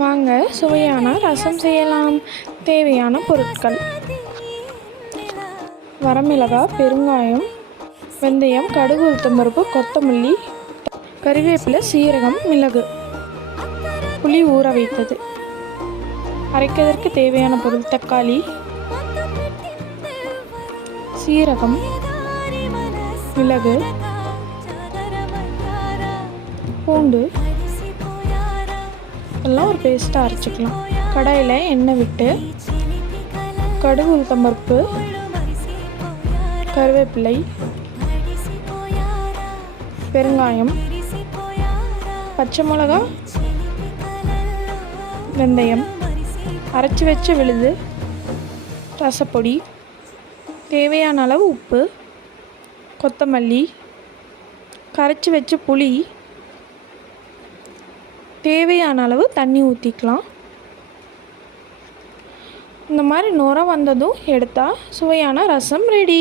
வாங்க சுவையான ரசம் செய்யலாம். தேவையான பொருட்கள்: வரமிளகாய், பெருங்காயம், வெந்தயம், கடுகு, உளுத்தம்பருப்பு, கொத்தமல்லி, கறிவேப்பிலை, சீரகம், மிளகு. புளி ஊற வைத்தது. அரைக்கிறதுக்கு தேவையான பொருள்: தக்காளி, சீரகம், மிளகு, பூண்டு எல்லாம் ஒரு பேஸ்ட்டாக அரைச்சிக்கலாம். கடாயில் எண்ணெய் விட்டு கடுகு, உளுத்தம்பருப்பு, கருவேப்பிலை, பெருங்காயம், பச்சை மிளகா, வெந்தயம், அரைச்சி வச்ச விழுது, ரசப்பொடி, தேவையான அளவு உப்பு, கொத்தமல்லி, கரைச்சி வச்ச புளி, தேவையான அளவு தண்ணி ஊற்றிக்கலாம். இந்த மாதிரி நுர வந்ததும் எடுத்தால் சுவையான ரசம் ரெடி.